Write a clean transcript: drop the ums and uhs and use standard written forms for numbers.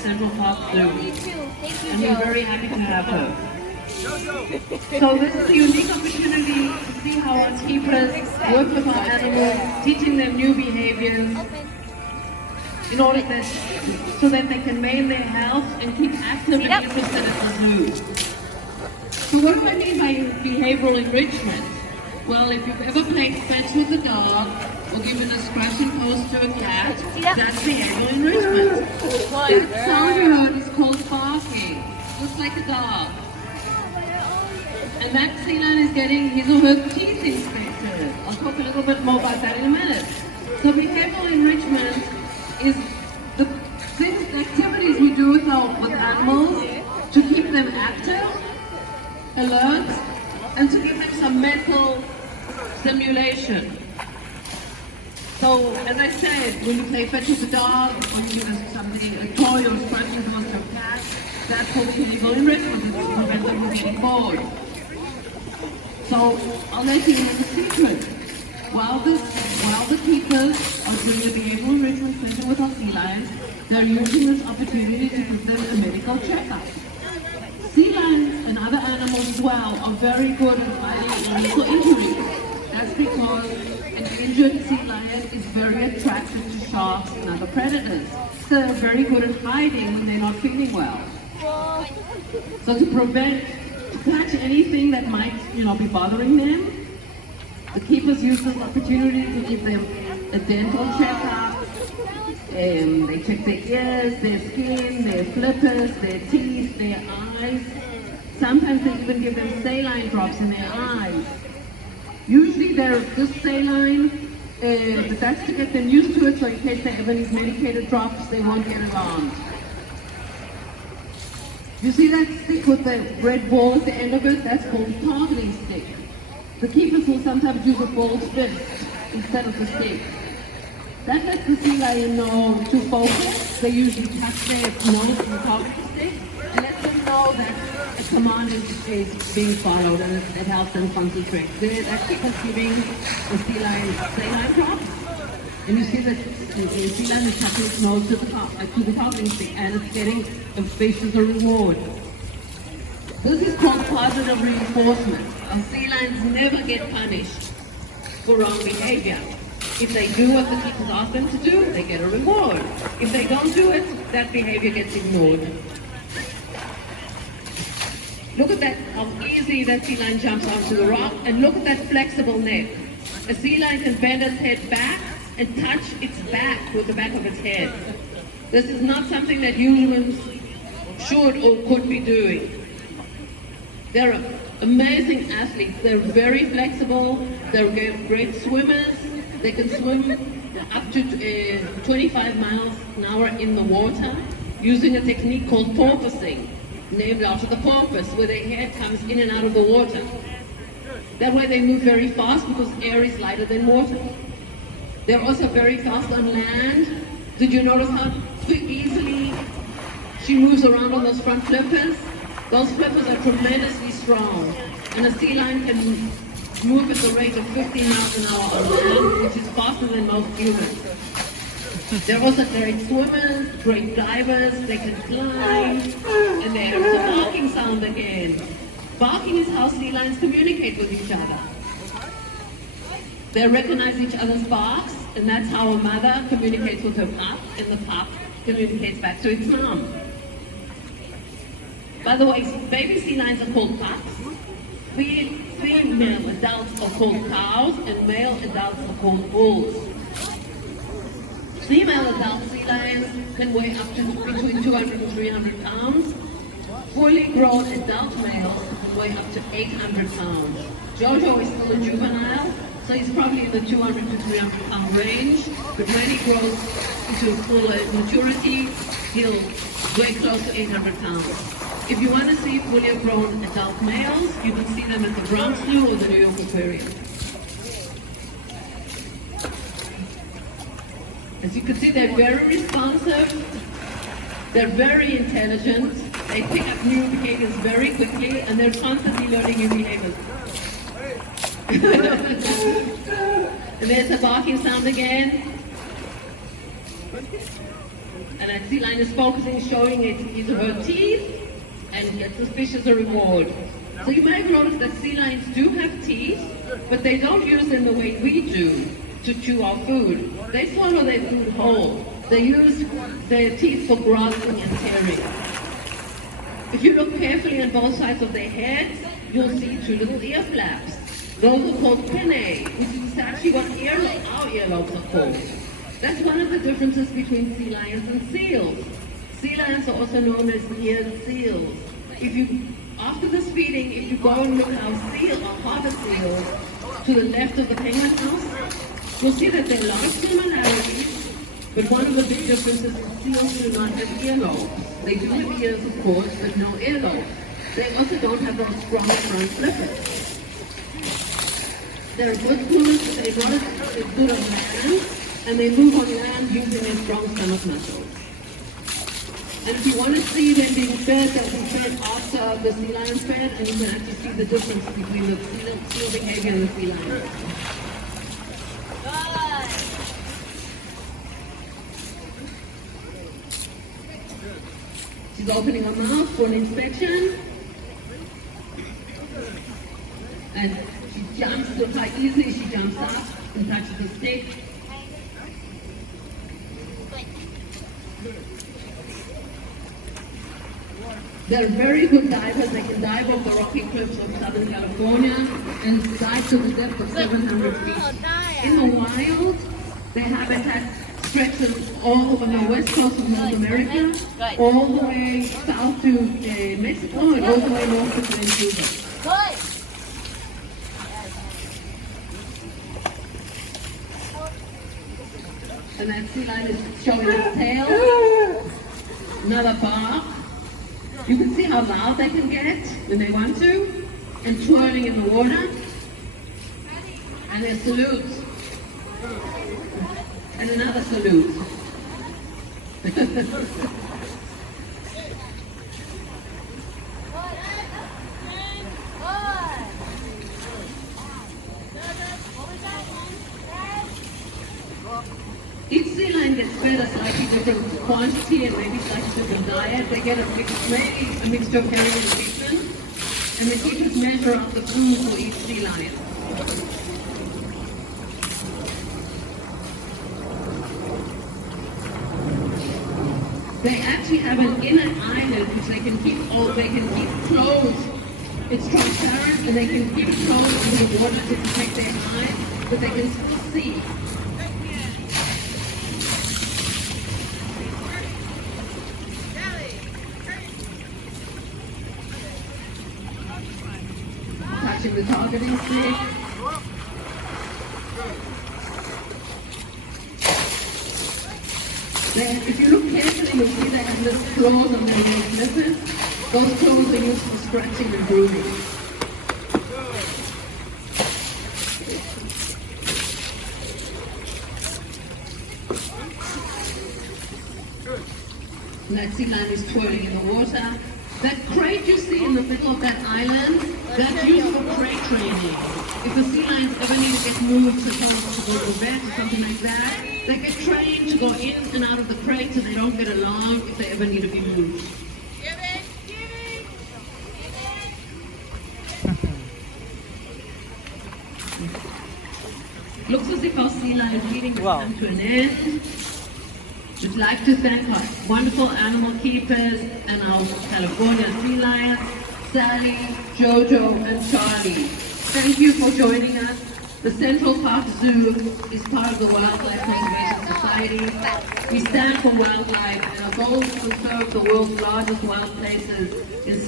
Central Park Zoo. Thank you, And we're Joe. very happy to have her. So this is a unique opportunity to see how our keepers work with our animals, teaching them new behaviors in order that, so that they can maintain their health and keep active and interested at the zoo. So what do I mean by behavioral enrichment? Well, if you've ever played fetch with a dog or given a scratch and post to a cat, that's behavioral enrichment. That sound you heard is called barking, just like a dog. And that sea lion is getting his or her teeth inspected. I'll talk a little bit more about that in a minute. So behavioral enrichment is the things, the activities we do with animals to keep them active, alert, and to give them some mental stimulation. So, as I said, when you play fetch with a dog, when you give something, a toy or scratch and post to a cat, that's called behavioral enrichment. It prevents them from getting bored. So I'll let you in the secret. While the keepers are doing the behavioral enrichment session with our sea lions, they're using this opportunity to give them a medical checkup. Sea lions and other animals as well are very good at fighting lethal injuries. That's because an injured sea lion is very attracted to sharks and other predators. So they're very good at hiding when they're not feeling well. So to catch anything that might, be bothering them, the keepers use this opportunity to give them a dental checkup. They check their ears, their skin, their flippers, their teeth, their eyes. Sometimes they even give them saline drops in their eyes. Usually they're just saline, but that's to get them used to it, so in case they ever need medicated drops, they won't get alarmed. You see that stick with the red ball at the end of it? That's called a targeting stick. The keepers will sometimes use a ball's fist instead of the stick. That lets the sea lion know to focus. They usually touch their nose with the targeting stick and lets them know that a command is being followed, and it helps them concentrate. That keeper's giving the sea lion saline drops. And you see that the sea lion is touching its nose to the targeting stick, and it's getting a fish as a reward. This is called positive reinforcement. Our sea lions never get punished for wrong behavior. If they do what the keepers ask them to do, they get a reward. If they don't do it, that behavior gets ignored. Look at that, how easy that sea lion jumps onto the rock, and look at that flexible neck. A sea lion can bend its head back and touch its back with the back of its head. This is not something that humans should or could be doing. They're amazing athletes. They're very flexible. They're great swimmers. They can swim up to 25 miles an hour in the water using a technique called porpoising, named after the porpoise, where their head comes in and out of the water. That way they move very fast because air is lighter than water. They're also very fast on land. Did you notice how easily she moves around on those front flippers? Those flippers are tremendously strong, and a sea lion can move at the rate of 15 miles an hour on land, which is faster than most humans. They're also great swimmers, great divers, they can climb, and there's the barking sound again. Barking is how sea lions communicate with each other. They recognize each other's barks, and that's how a mother communicates with her pup, and the pup communicates back to its mom. By the way, baby sea lions are called pups. Female adults are called cows, and male adults are called bulls. Female adult sea lions can weigh up to between 200 and 300 pounds. Fully grown adult males can weigh up to 800 pounds. Jojo is still a juvenile, so he's probably in the 200 to 300 pound range, but when he grows into full maturity, he'll weigh close to 800 pounds. If you want to see fully grown adult males, you can see them at the Bronx Zoo or the New York Aquarium. As you can see, they're very responsive, they're very intelligent, they pick up new behaviors very quickly, and they're constantly learning new behaviors. And there's the barking sound again. And that sea lion is focusing, showing his or her teeth, and gets the fish as a reward. So you might notice that sea lions do have teeth, but they don't use them the way we do to chew our food. They swallow their food whole. They use their teeth for grasping and tearing. If you look carefully on both sides of their heads, you'll see two little ear flaps. Those are called pinnae, which is actually what our earlobes are called. That's one of the differences between sea lions and seals. Sea lions are also known as eared seals. After this feeding, if you go and look at our harbor seals to the left of the penguin house, you'll see that there are a lot of similarities, but one of the big differences is seals do not have earlobes. They do have ears, of course, but no earlobes. They also don't have those strong front flippers. They're good swimmers, they're not as good on land, and they move on land using their strong stomach muscles. And if you want to see them being fed, they'll be fed after the sea lion fed, and you can actually see the difference between the seal behavior and the sea lion. She's opening her mouth for an inspection. And she jumps, look how easily she jumps up and touches the stick. They're very good divers. They can dive off the rocky cliffs of Southern California and dive to the depth of 700 feet. In the wild, their habitat stretches all on the west coast of North America, all the way south to Mexico, and all the way north to Vancouver. And that sea lion is showing its tail. Another bark. You can see how loud they can get when they want to, and twirling in the water. And their salute. And another salute. Each sea lion gets fed a slightly different quantity and maybe slightly different diet. They get maybe a mixture of herring and chicken, and the teachers measure out the food for each sea lion. They actually have an inner eyelid which they can keep closed. It's transparent and they can keep it closed in the water to protect their eyes, but they can still see. Touching the targeting stick. If you look carefully, you'll see they have little claws on their legs. Listen, those claws are used for scratching and grooming. And that sea lion is twirling in the water. That crate you see in the middle of that island, that's used for crate training. If the sea lions ever need to get moved, suppose to go to the vet or something like that, they get trained to go in and out of the crate so they don't get along if they ever need to be moved. Looks as if our sea lion feeding has come to an end. We'd like to thank our wonderful animal keepers and our California sea lions, Sally, Jojo, and Charlie. Thank you for joining us. The Central Park Zoo is part of the Wildlife Conservation Society. We stand for wildlife, and our goal is to serve the world's largest wild places in